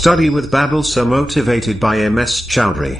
Study with Babel Sir, motivated by MS Chowdhury.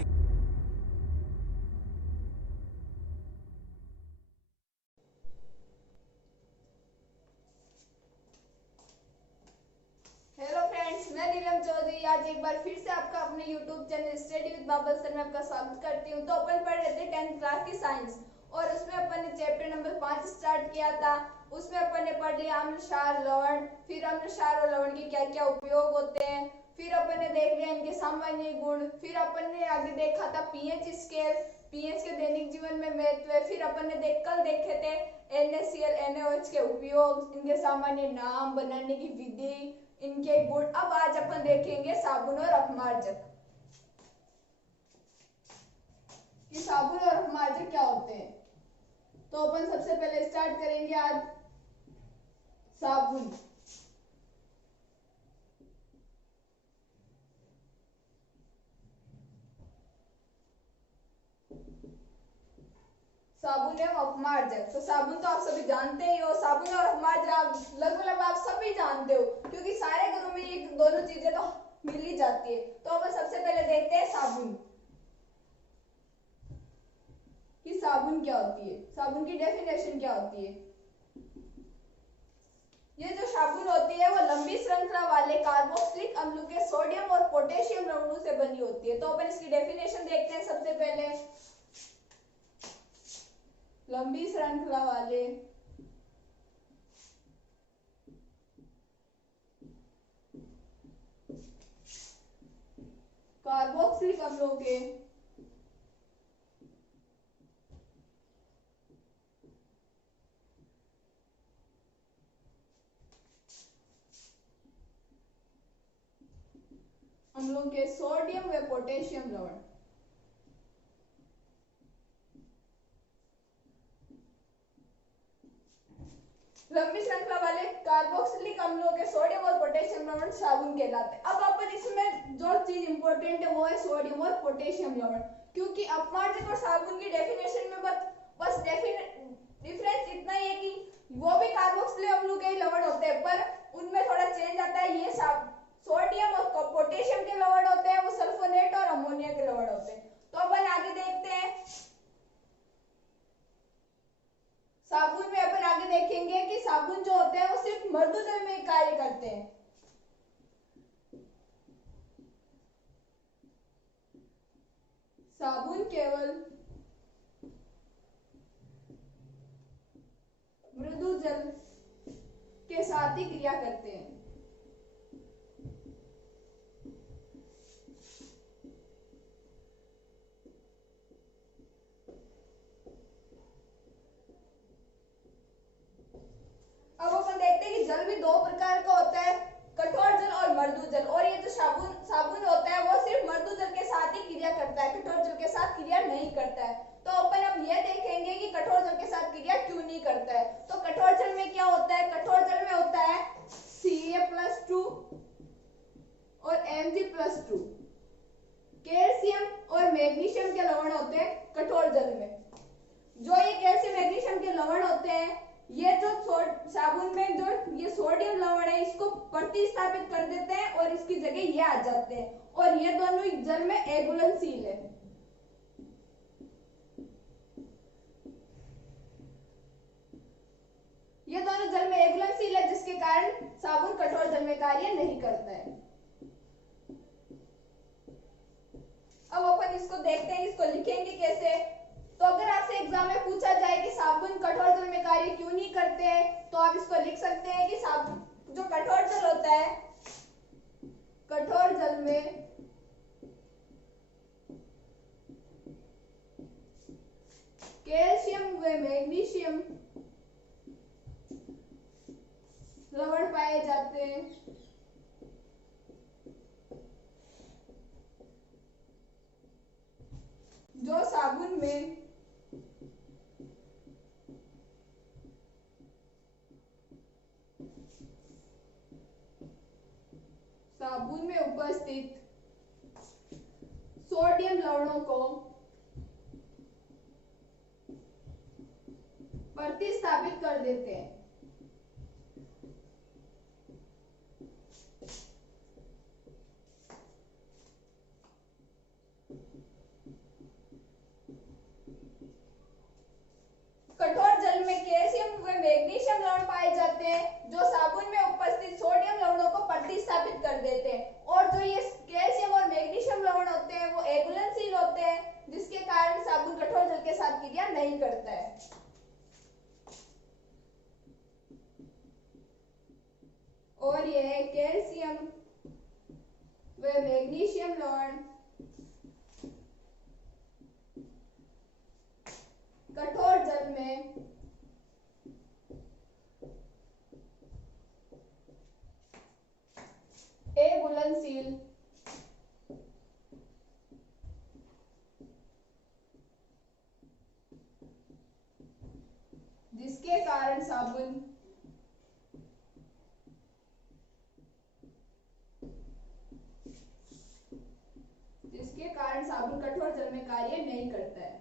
Hello friends, मैं नीलम चौधरी आज एक बार फिर से आपका अपने YouTube channel study with Babal sir में आपका स्वागत करती हूँ। तो अपन पढ़ रहे थे 10th क्लास की साइंस और उसमें अपन ने चैप्टर नंबर 5 स्टार्ट किया था। उसमें अपन ने पढ़ लिया अम्ल, क्षार, लवण, फिर अम्ल, क्षार और लवण के क्या क्या उपयोग होते हैं, फिर अपन ने देख लिया इनके सामान्य गुण, फिर अपन ने आगे देखा था पीएच स्केल, पीएच के दैनिक जीवन में महत्व है, फिर अपन ने कल देखे थे NaCl NaOH के उपयोग, इनके सामान्य नाम, बनाने की विधि, इनके गुण। अब आज अपन देखेंगे साबुन और अपमार्जक कि साबुन और अपमार्जक क्या होते हैं। तो अपन सबसे पहले स्टार्ट करेंगे आज साबुन। साबुन एवं अपमार्जक। तो साबुन तो आप सभी जानते ही हो, साबुन और अपमार्जक आप लगभग आप सभी जानते हो क्योंकि सारे घरों में ये दोनों चीजें तो मिल ही जाती है। तो अपन सबसे पहले देखते हैं साबुन कि साबुन क्या होती है, साबुन की डेफिनेशन क्या होती है। ये जो साबुन होती है वो लंबी श्रृंखला वाले कार्बोक्सिलिक अम्लों के सोडियम और पोटेशियम अणुओं से बनी होती है। तो अपन इसकी डेफिनेशन देखते हैं सबसे पहले। लंबी श्रृंखला वाले कार्बोक्सिलिक अम्लों के सोडियम व पोटेशियम लवण। लंबी श्रृंखला वाले कार्बोक्सिलिक अम्लों के सोडियम और पोटेशियम लवण साबुन कहलाते हैं। अब अपन इसमें जो चीज इंपॉर्टेंट है वो है सोडियम और पोटेशियम लवण, क्योंकि अपमार्जक और साबुन की डेफिनेशन में बस डिफरेंस इतना ही है कि वो भी कार्बोक्सिलिक अम्लों के लवण होते हैं पर उनमें थोड़ा चेंज आता है। ये सोडियम और पोटेशियम के लवण होते हैं, वो सल्फोनेट और अमोनिया के लवण होते हैं। तो अपन आगे देखते हैं साबुन में। अपन आगे देखेंगे कि साबुन जो होते हैं वो सिर्फ मृदु जल में कार्य करते हैं। साबुन केवल मृदु जल के साथ ही क्रिया करते हैं। अब अपन देखते हैं कि जल भी दो प्रकार का होता है, कठोर जल और मृदु जल। और ये जो साबुन होता है वो सिर्फ मृदु जल के साथ ही क्रिया करता है, कठोर जल के साथ क्रिया नहीं करता है। तो अपन अब ये देखेंगे कि कठोर जल के साथ क्रिया क्यों नहीं करता है। तो कठोर जल में क्या होता है, कठोर जल में होता है Ca+2 और Mg+2। कैल्शियम और मैग्नीशियम के लवण होते हैं कठोर जल में। जो ये कैल्शियम मैग्नीशियम के लवण होते हैं, ये जो साबुन में जो ये सोडियम लवण है इसको प्रतिस्थापित कर देते हैं और इसकी जगह ये आ जाते हैं और ये दोनों जल में अघुलनशील है। ये दोनों जल में अघुलनशील है जिसके कारण साबुन कठोर जल में कार्य नहीं करता है। अब अपन इसको देखते हैं, इसको लिखेंगे कैसे। तो अगर आपसे एग्जाम में पूछा जाए कि साबुन कठोर जल में कार्य क्यों नहीं करते हैं तो आप इसको लिख सकते हैं कि साबुन जो कठोर जल होता है, कठोर जल में कैल्शियम व मैग्नीशियम लवण पाए जाते हैं जो साबुन में उपस्थित सोडियम लवणों को प्रतिस्थापित कर देते हैं। प्रतिस्थापित कर देते हैं। और जो ये कैल्शियम और मैग्नीशियम लवण होते हैं वो अघुलनशील होते हैं, जिसके कारण साबुन कठोर जल के साथ क्रिया नहीं करता है। और यह कैल्शियम व मैग्नीशियम लवण कठोर जल में अघुलनशील जिसके कारण साबुन कठोर जल में कार्य नहीं करता है।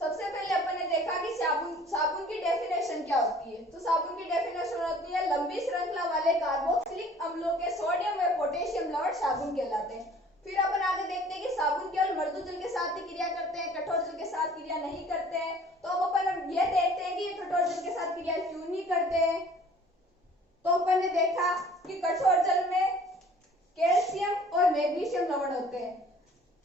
सबसे पहले अपन ने देखा कि साबुन की डेफिनेशन क्या होती है। तो साबुन की डेफिनेशन होती है लंबी श्रृंखला वाले कार्बोक्सिलिक अम्लों के सोडियम व पोटेशियम लवण साबुन कहलाते हैं। फिर अपन आगे देखते हैं कि साबुन केवल मृदु जल के साथ ही क्रिया करते हैं, कठोर जल के साथ क्रिया नहीं करते हैं। तो अब अपन ये देखते हैं कि ये कठोर जल के साथ क्रिया क्यों नहीं करते हैं। तो अपन ने देखा कि कठोर जल में कैल्शियम और मैग्नीशियम लवण होते हैं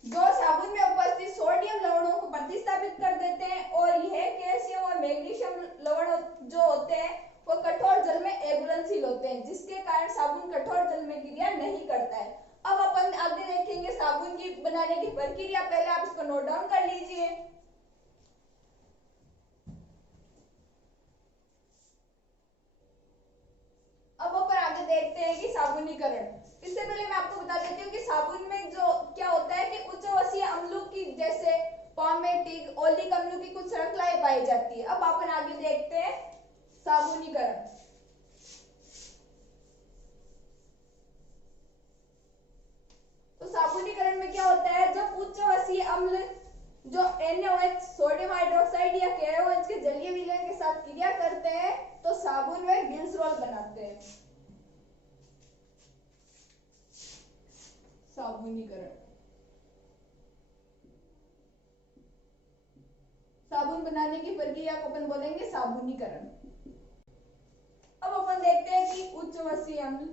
जो साबुन में उपस्थित सोडियम लवणों को प्रतिस्थापित कर देते हैं, और यह कैल्शियम और मैग्नीशियम लवण जो होते हैं वो कठोर जल में अघुलनशील होते हैं, जिसके कारण साबुन कठोर जल में क्रिया नहीं करता है। अब अपन आगे देखेंगे साबुन की बनाने की प्रक्रिया। पहले आप इसको नोट डाउन कर लीजिए। अब अपन आगे देखते हैं कि साबुनीकरण। इससे पहले मैं आपको बता देती हूँ कि साबुन में जो क्या होता है कि उच्चवसीय अम्लों की जैसे पामेटिक ओलिक अम्लों की कुछ श्रृंखलाएं पाई जाती है। अब अपन आगे देखते हैं साबुनीकरण। तो साबुनीकरण में क्या होता है, जब उच्चवसीय अम्ल जो NaOH सोडियम हाइड्रोक्साइड या KOH के जलीय विलयन के साथ क्रिया करते हैं तो साबुन में ग्लिसरॉल बनाते हैं। साबुनीकरण, साबुन बनाने की प्रक्रिया को अपन बोलेंगे साबुनीकरण। अब अपन देखते हैं कि उच्चवसीय अम्ल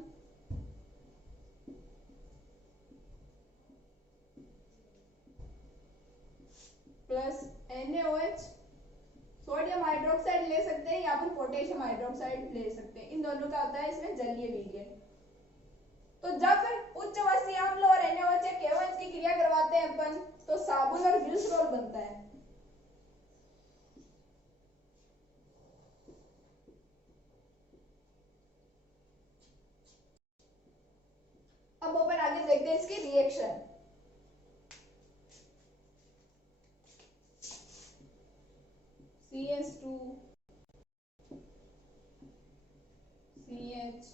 प्लस NaOH सोडियम हाइड्रोक्साइड ले सकते हैं या अपन पोटेशियम हाइड्रोक्साइड ले सकते हैं। इन दोनों का होता है इसमें जलीय विलयन। तो जब उच्चवसीय अम्ल और NaOH या KOH की क्रिया करवाते हैं अपन तो साबुन और ग्लिसरॉल बनता है। अब अपन आगे देखते हैं इसकी reaction. CS2 CH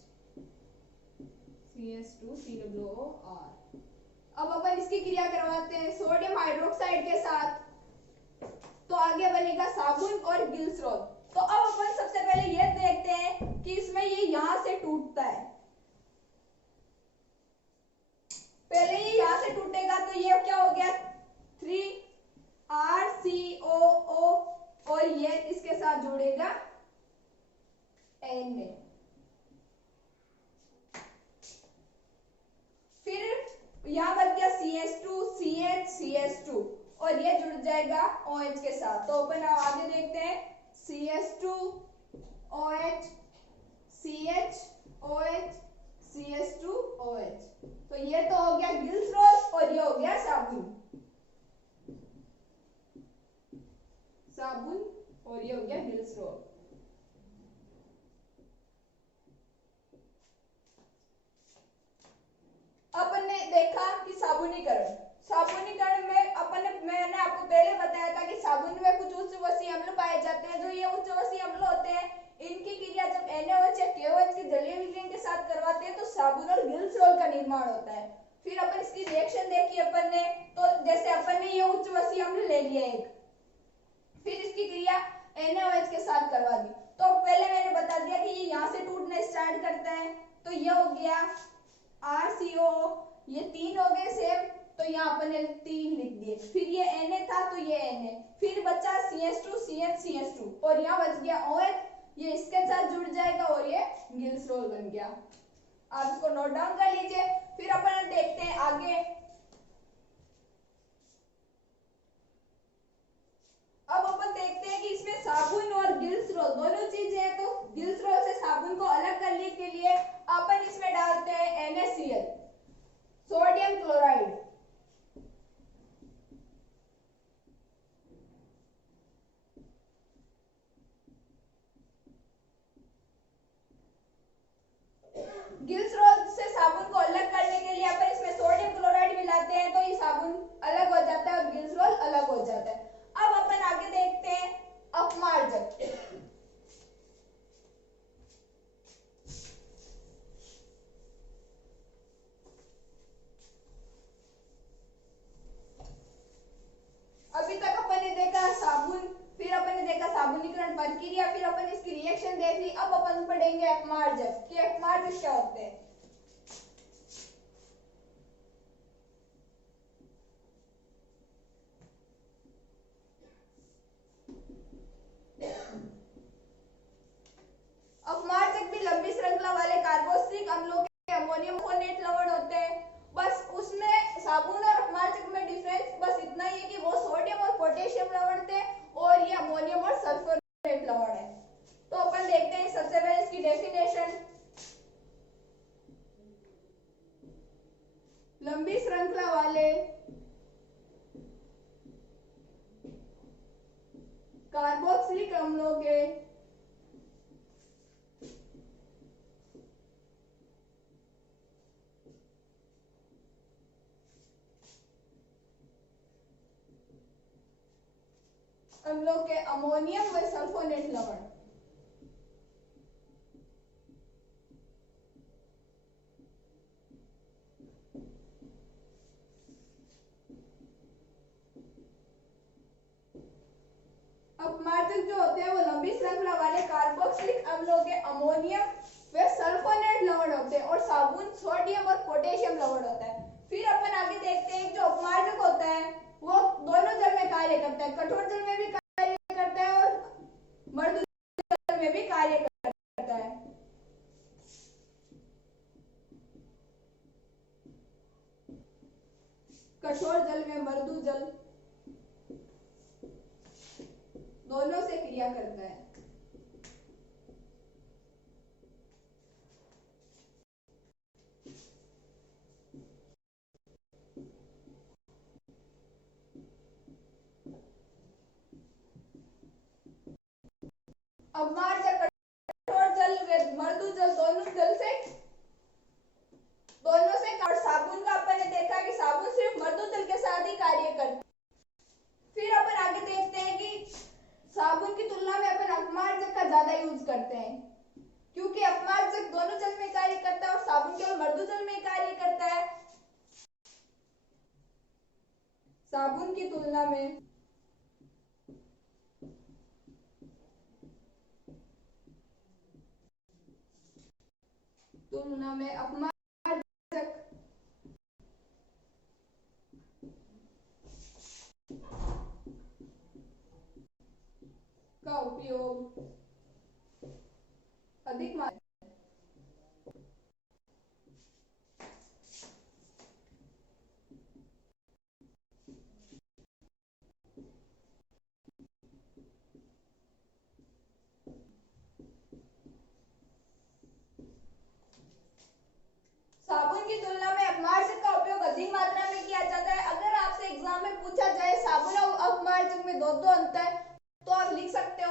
CS2 COOR। अब अपन इसकी क्रिया करवाते हैं सोडियम हाइड्रोक्साइड के साथ, तो आगे बनेगा साबुन और ग्लिसरॉल। तो अब अपन सबसे पहले ये देखते हैं कि इसमें ये यहां से टूटता है। पहले ये यहां से टूटेगा तो ये क्या हो गया 3RCOO और ये इसके साथ जुड़ेगा Na। फिर यहां बन गया CH2 CH CH2 और ये जुड़ जाएगा OH के साथ। तो अपन आगे देखते हैं CH2 OH CH OH CH2 OH। तो ये तो हो गया ग्लिसरॉल और ये हो गया साबुन, साबुन और ये हो गया ग्लिसरॉल। अपन ने देखा कि साबुनीकरण, साबुनीकरण में मैंने आपको पहले बताया था कि साबुन में कुछ उच्चवसीय अम्ल पाए जाते हैं। जो ये उच्चवसीय अम्ल होते हैं इनकी क्रिया जब NaOH या KOH के जलीय विलयन के साथ करवाते हैं तो साबुन और ग्लिसरॉल का निर्माण होता है। फिर अपन इसकी रिएक्शन देखी अपन ने, तो जैसे अपन ने ये उच्चवसीय अम्ल ले लिया एक, फिर इसकी क्रिया NaOH के साथ करवा दी। तो पहले मैंने बता दिया कि ये स्टार्ट करता है। तो ये हो गया RCO, ये 3 हो गए सेम, तो यहाँ अपन ने 3 लिख दिए। फिर ये Na था तो ये Na, फिर बचा CH2 CH CH2 और यहाँ बच गया OH, ये इसके साथ जुड़ जाएगा और ये गिल्सरोल बन गया। आप इसको नोट डाउन कर लीजिए। फिर अपन देखते हैं आगे। अब अपन देखते हैं कि इसमें साबुन और गिल्सरोल दोनों चीजें हैं, तो गिल्सरोल से साबुन को अलग करने के लिए अपन इसमें डालते हैं NaCl, सोडियम क्लोराइड। गिल्सरोल से साबुन को अलग करने के लिए अपन इसमें सोडियम क्लोराइड मिलाते हैं, तो ये साबुन अलग हो जाता है और गिल्सरोल अलग हो जाता है। अब अपन आगे देखते हैं अपमार्जक। अभी तक अपन ने देखा साबुन, फिर अपन ने देखा साबुनीकरण प्रक्रिया, फिर अपन इसकी रिएक्शन देख ली। अब अपन पढ़ेंगे अपमार्जक कि अपमार्जक क्या होते हैं। अपमार्जक भी लंबी श्रृंखला वाले कार्बोक्सिलिक अम्लों के अमोनियम फोनेट लवण होते हैं। बस उसमें साबुन और अपमार्जक में डिफरेंस बस इतना ही है कि वो सोडियम और पोटेशियम लवण थे और ये अमोनियम और सल्फोनेट लवण है। तो अपन देखते हैं सबसे पहले इसकी डेफिनेशन। लंबी श्रृंखला वाले कार्बोक्सिलिक अम्लों के अम्लों के अमोनियम व सल्फोनेट लवण। अपमार्जक जो होते हैं वो लंबी श्रृंखला वाले कार्बोक्सिलिक अम्लों के अमोनियम व सल्फोनेट लवण होते हैं और साबुन सोडियम और पोटेशियम लवण होता है। फिर अपन आगे देखते हैं जो अपमार्जक होता है वो दोनों जल में कार्य करता है, कठोर जल में भी कार्य करता है और मृदु जल में भी कार्य करता है। कठोर जल में मृदु जल दोनों से क्रिया करता है। अपमार्जक कठोर जल व मृदु जल दोनों से और साबुन का अपन ने देखा कि साबुन सिर्फ मृदु जल के साथ ही कार्य करता है। फिर अपन आगे देखते हैं कि साबुन की तुलना में अपन अपमार्जक का ज्यादा यूज करते हैं क्योंकि अपमार्जक दोनों जल में कार्य करता है और साबुन केवल मृदु जल में कार्य करता है। साबुन की तुलना में अपमार्जक का उपयोग अधिक मात्रा साबुन की तुलना में अपमार्जक का उपयोग अधिक मात्रा में किया जाता है। अगर आपसे एग्जाम में पूछा जाए साबुन और अपमार्जक में दो अंतर तो आप लिख सकते हो।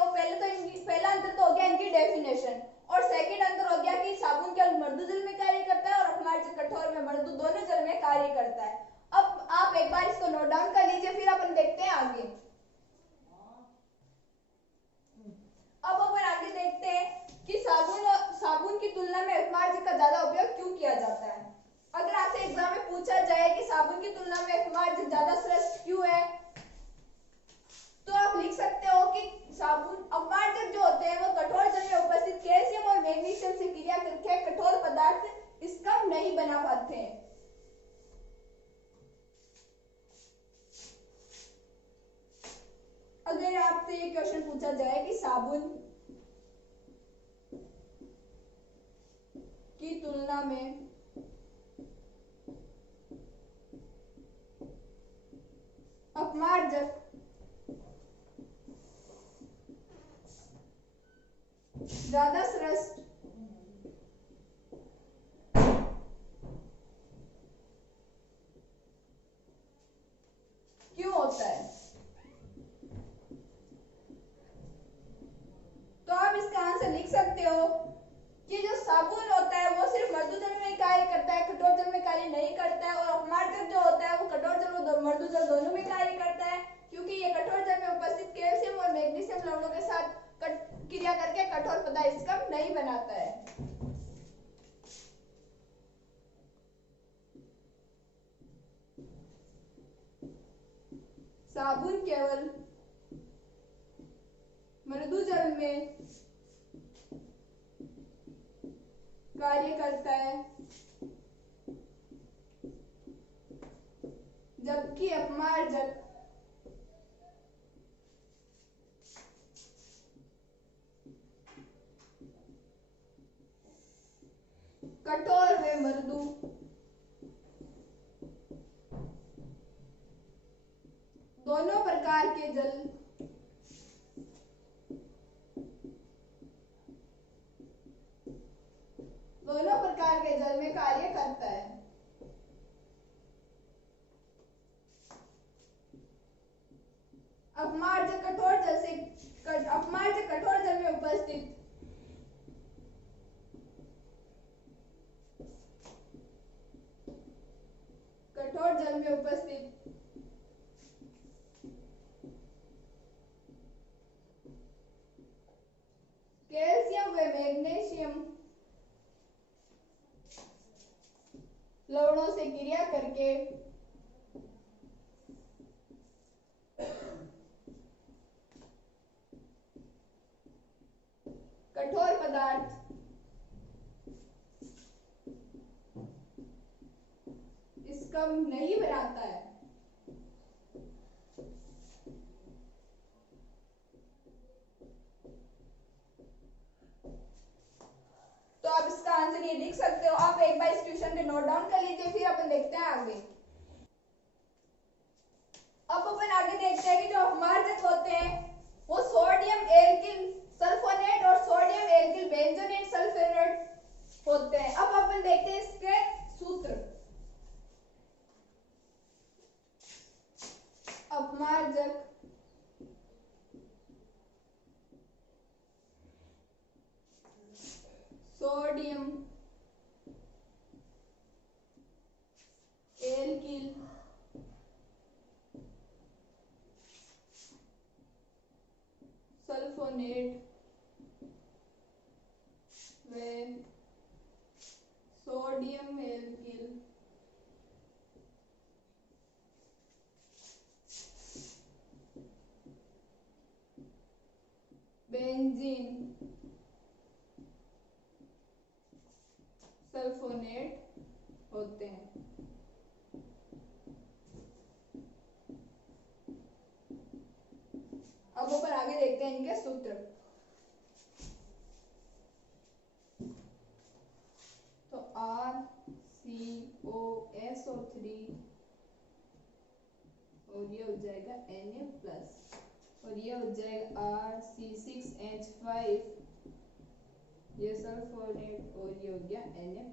पहला अंतर तो हो गया इनकी डेफिनेशन और सेकंड अंतर हो गया कि साबुन केवल मृदु जल में कार्य करता है और अपमार्जक कठोर में मृदु दोनों जल में कार्य करता है। अब आप एक बार इसको नोट डाउन कर लीजिए, फिर अपन देखते हैं आगे। अब अपन आगे देखते हैं कि साबुन की तुलना में अपमार्जक का ज्यादा उपयोग क्यों किया जाता है। अगर आपसे एग्जाम में पूछा जाए कि साबुन की तुलना में अपमार्जक ज्यादा श्रेष्ठ क्यों है तो आप लिख सकते हो कि साबुन अपमार्जक जो होते हैं वो कठोर जल में उपस्थित कैल्शियम और मैग्नीशियम से क्रिया करके पता जाए कि साबुन की तुलना में अपमार्जक ज्यादा श्रेष्ठ क्यों होता है? तो आप इसका आंसर लिख सकते हो कि जो साबुन होता है वो सिर्फ मृदु जल में कार्य करता है, कठोर जल में कार्य नहीं करता है। और अपमार्जक जो होता है वो कठोर जल और मृदु जल दोनों में कार्य करता है, क्योंकि ये कठोर जल में उपस्थित कैल्शियम और मैग्नीशियम लवणों के साथ क्रिया करके कठोर पदार्थ स्कंभ नहीं बनाता है। साबुन केवल मृदु जल में कार्य करता है, जबकि अपमार्जक कठोर व मृदु दोनों प्रकार के जल में कार्य करता है। अपमार्जक कठोर जल में उपस्थित कैल्शियम व मैग्नीशियम लवणों से क्रिया करके कठोर पदार्थ स्कंभ नहीं बनाता है। तो आप इसका आंसर ये लिख सकते हो। आप एक बार इस क्वेश्चन के नोट डाउन कर लीजिए, फिर अपन देखते हैं आगे। अब अपन आगे देखते हैं कि जो अपमार्जक होते हैं वो सोडियम एल्किल सल्फोनेट और सोडियम एल्किल बेंजोनेट सल्फोनेट होते हैं। अब अपन देखते हैं इसके सूत्र। अपमार्जक सोडियम एल्किल सल्फोनेट व सोडियम एल्किल बेंजीन सल्फोनेट होते हैं। अब ऊपर आगे देखते हैं इनके सूत्र। तो RCOSO3 और ये हो जाएगा Na+ और ये हो जाएगा RC6H5, ये सल्फोनेट और ये हो गया Na+।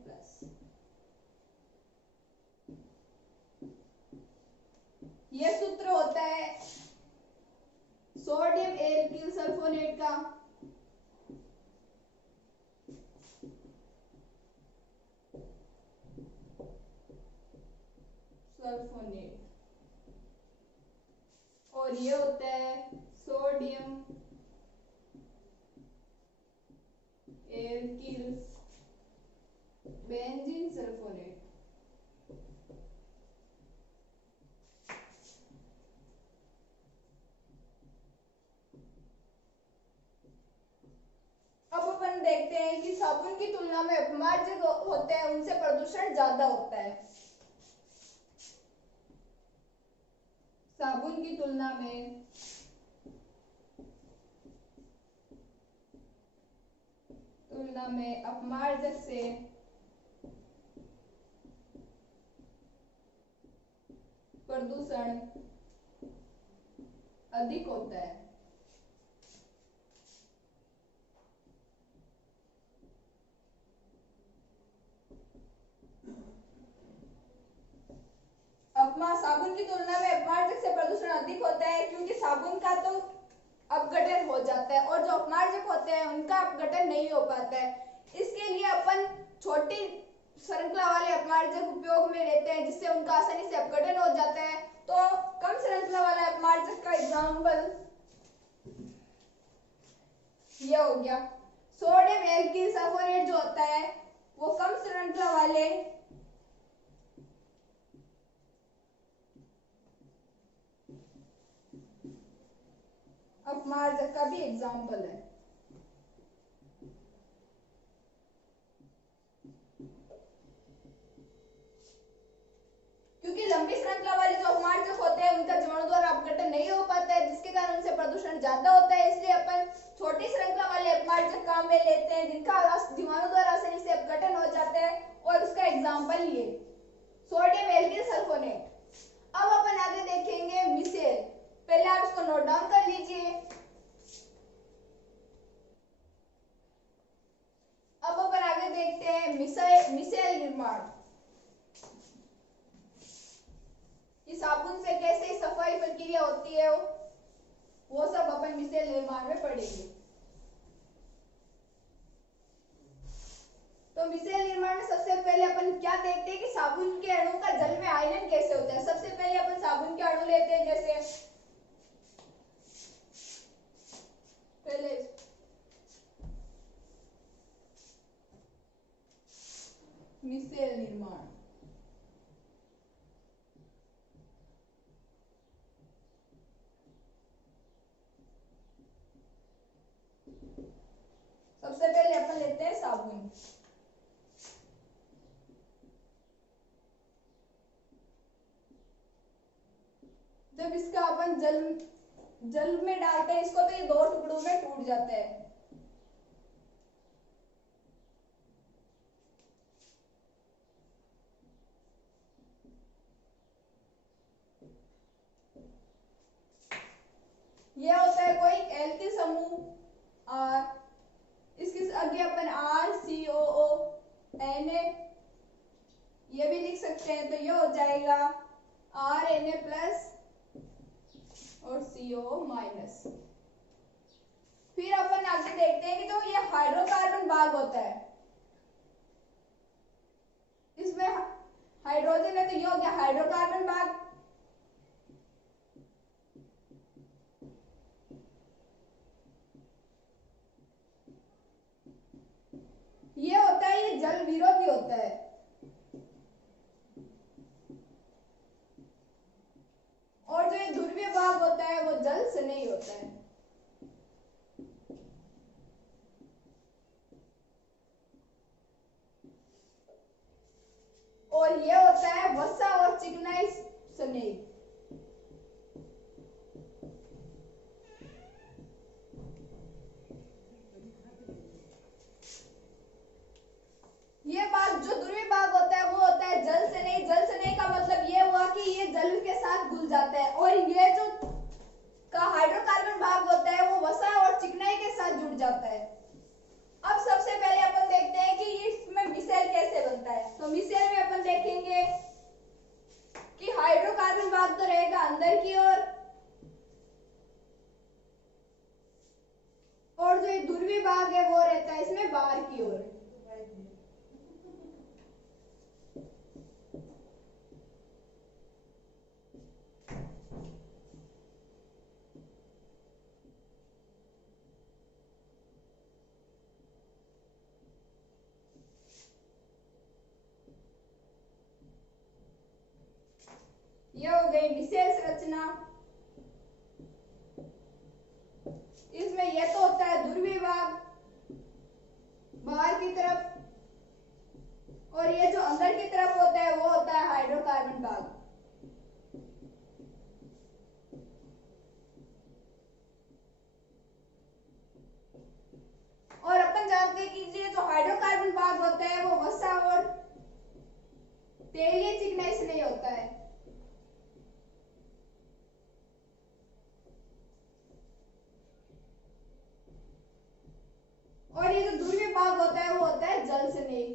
ये सूत्र होता है सोडियम एल्किल सल्फोनेट का। सल्फोनेट और ये होता है सोडियम एल्किल बेंजीन सल्फोनेट। अब अपन देखते हैं कि साबुन की तुलना में अपमार्जक होते हैं उनसे प्रदूषण ज्यादा होता है। साबुन की तुलना में तुलना में अपमार्जक से प्रदूषण अधिक होता है। साबुन की तुलना में अपमार्जक से प्रदूषण अधिक होता है क्योंकि साबुन का तो अपघटन हो जाता है और जो अपमार्जक होते हैं उनका अपघटन नहीं हो पाता है। इसके लिए अपन छोटी श्रृंखला वाले अपमार्जक उपयोग में लेते हैं जिससे उनका आसानी से अपघटन हो जाता है। तो कम श्रृंखला वाले अपमार्जक का एग्जाम्पल ये हो गया। सोडियम एल्किल सल्फोनेट जो होता है वो कम श्रृंखला वाले अपमार्जक का भी एग्जाम्पल है। क्योंकि लंबी श्रृंखला वाले जो अपमार्जक होते हैं उनका जीवाणु द्वारा अपघटन नहीं हो पाता है जिसके कारण उनसे प्रदूषण ज्यादा होता है। इसलिए अपन छोटी श्रृंखला वाले अपमार्जक काम में लेते हैं जिनका जीवाणु द्वारा आसानी से अपघटन हो जाता है और उसका एग्जाम्पल ये सोडियम एल्किल सल्फोनेट। अब अपन आगे देखेंगे मिसेल। पहले आप इसको नोट डाउन कर लीजिए। अब अपन आगे देखते हैं मिसेल निर्माण कि साबुन से कैसे सफाई प्रक्रिया होती है वो सब अपन मिसेल निर्माण में पढ़ेंगे। तो मिसेल निर्माण में सबसे पहले अपन क्या देखते हैं कि साबुन के अणु का जल में आयनन कैसे होता है। सबसे पहले अपन साबुन के अणु लेते हैं जैसे पहले मिसेल निर्माण। सबसे पहले अपन लेते हैं साबुन। जब इसका अपन जल में डालते हैं इसको तो ये दो टुकड़ों में टूट जाता है। ये होता है कोई एल्किल समूह R। इसके आगे अपन RCOO ये भी लिख सकते हैं। तो ये हो जाएगा RNA+ और CO-। फिर अपन आगे देखते हैं कि जो ये हाइड्रोकार्बन भाग होता है इसमें हाइड्रोजन है तो ये हो गया हाइड्रोकार्बन भाग। ये होता है ये जल विरोधी होता है। और जो ये ध्रुवीय भाग होता है वो जल से नहीं होता है। और ये होता है वसा और चिकनाई स्नेह। ये भाग जो ध्रुवीय भाग होता है वो होता है जल से नहीं। जल से नहीं का मतलब ये हुआ कि ये जल के साथ घुल जाता है। और ये जो का हाइड्रोकार्बन भाग होता है वो वसा और चिकनाई के साथ जुड़ जाता है। अब सबसे पहले अपन देखते हैं कि इसमें मिसेल कैसे बनता है। तो मिसेल में अपन देखेंगे कि हाइड्रोकार्बन भाग तो रहेगा अंदर की ओर और जो ध्रुवीय भाग है वो रहता है इसमें बाहर की ओर। ये हो गई मिसेल संरचना। इसमें यह तो होता है ध्रुवीय भाग बाहर की तरफ और ये जो अंदर की तरफ होता है वो होता है हाइड्रोकार्बन भाग। और अपन जानते आगे कीजिए, जो हाइड्रोकार्बन भाग होता है वो वसा और तेलीय चिकनाई से नहीं होता है। और ये जो ध्रुवीय भाग होता है वो होता है जल से नहीं।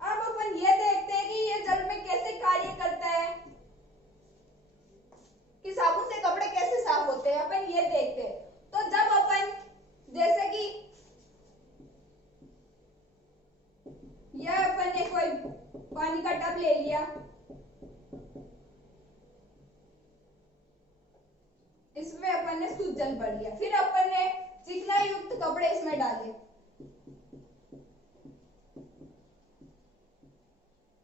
अब अपन ये देखते हैं कि ये जल में कैसे कार्य करता है, कि साबुन से कपड़े कैसे साफ होते हैं, अपन ये देखते हैं। तो जब अपन जैसे कि यह अपन ने कोई पानी का टब ले लिया, इसमें अपन ने शुद्ध जल भर लिया, फिर अपन ने चिकनाई युक्त कपड़े इसमें डाले।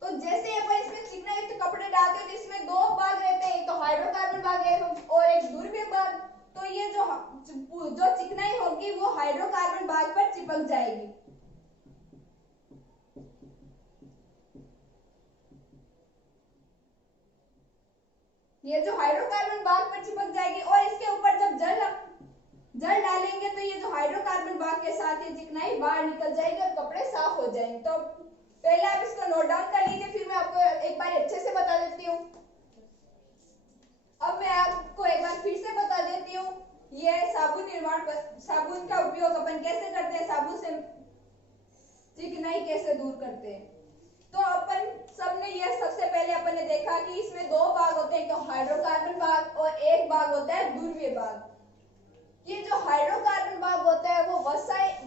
तो जैसे अपन इसमें चिकनाई युक्त कपड़े डालते हैं तो इसमें दो भाग रहते हैं, एक तो हाइड्रोकार्बन भाग है और एक ध्रुवीय भाग। तो ये जो चिकनाई होगी वो हाइड्रोकार्बन भाग पर चिपक जाएगी। ये जो हाइड्रोकार्बन भाग पर चिपक जाएगी और इसके ऊपर जब जल डालेंगे तो ये जो हाइड्रोकार्बन भाग के साथ ये चिकनाई बाहर निकल जाएगी और कपड़े साफ हो जाएंगे। तो पहले आप इसको नोट डाउन कर लीजिए, फिर मैं आपको एक बार अच्छे से बता देती हूँ। अब मैं आपको एक बार फिर से बता देती हूँ, ये साबुन का उपयोग अपन कैसे करते हैं, साबुन से चिकनाई कैसे दूर करते हैं। तो अपन सबने ये सबसे पहले अपन ने देखा कि इसमें दो भाग होते हैं, एक तो हाइड्रोकार्बन भाग और एक भाग होता है ध्रुवीय भाग। ये जो हाइड्रोकार्बन भाग होता है वो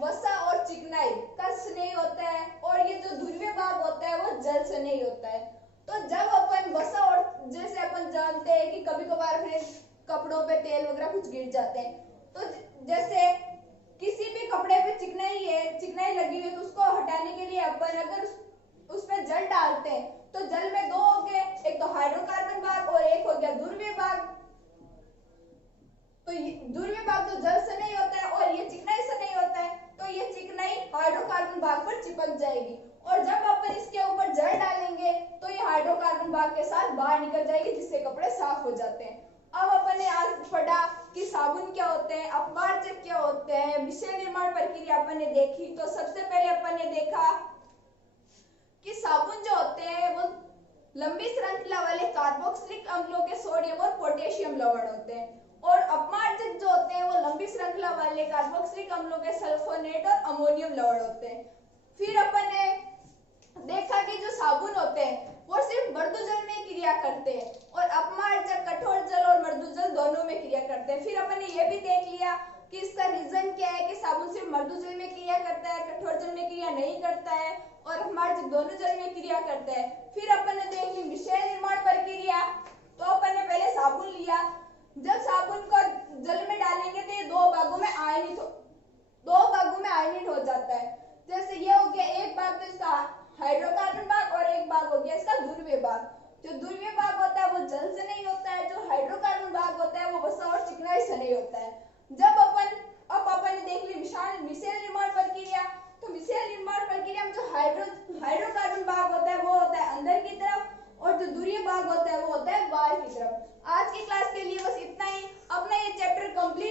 वसा और चिकनाई का स्नेह होता है, और ये जो ध्रुवीय भाग होता है वो जल से नहीं होता है। तो जब अपन वसा और, जैसे अपन जानते हैं कि कभी कभार फिर कपड़ों पे तेल वगैरह कुछ गिर जाते हैं, तो जैसे किसी भी कपड़े पे चिकनाई लगी हुई है तो उसको हटाने के लिए अपन अगर उसमें जल डालते हैं तो जल में दो हो गए, एक तो हाइड्रोकार्बन भाग और एक हो गया ध्रुवीय भाग। तो ध्रुवीय भाग तो जल से नहीं होता है और ये चिकनाई से नहीं होता है, तो ये चिकनाई हाइड्रोकार्बन भाग पर चिपक जाएगी और जब अपन इसके ऊपर जल डालेंगे तो ये हाइड्रोकार्बन भाग के साथ बाहर निकल जाएगी, जिससे कपड़े साफ हो जाते हैं। अब अपन ने आज पढ़ा कि साबुन क्या होते हैं, अपमार्जक क्या होते हैं, विषय निर्माण प्रक्रिया अपन ने देखी। तो सबसे पहले अपन ने देखा कि साबुन जो होते हैं वो लंबी श्रृंखला वाले कार्बोक्सिलिक अम्लों के सोडियम और पोटेशियम लवण होते हैं, और अपमार्जक जो होते हैं वो लंबी श्रृंखला वाले कार्बोक्सिलिक अम्लों के सल्फोनेट और अमोनियम लवण होते हैं। फिर अपन ने देखा कि जो साबुन होते हैं वो सिर्फ मृदु जल में क्रिया करते हैं और अपमार्जक कठोर जल और मृदु जल दोनों में क्रिया करते हैं। फिर अपन ने ये भी देख लिया कि इसका रीजन क्या है कि साबुन सिर्फ मृदु जल में क्रिया करता है, कठोर जल में क्रिया नहीं करता है, और अपमार्जक दोनों जल में क्रिया करता है। फिर अपन ने देख ली विषय निर्माण प्रक्रिया। तो अपन ने पहले साबुन लिया, जब साबुन को जल में डालेंगे तो ये दो भागों में आयनित हो जाता है। जैसे ये हो गया एक भाग तो इसका हाइड्रोकार्बन भाग और एक भाग हो गया इसका ध्रुवीय भाग। जो ध्रुवीय भाग होता है वो जल से नहीं होता है, जो हाइड्रोकार्बन भाग होता है वो वसा और चिकनाई से नहीं होता है। अब अपन ने देख ली विषय निर्माण प्रक्रिया। तो विषय निर्माण प्रक्रिया में जो हाइड्रोकार्बन भाग होता है वो होता है अंदर की तरफ और जो ध्रुवीय भाग होता है वो होता है बाहर की तरफ। आज की क्लास के लिए बस इतना ही। अपना ये चैप्टर कंप्लीट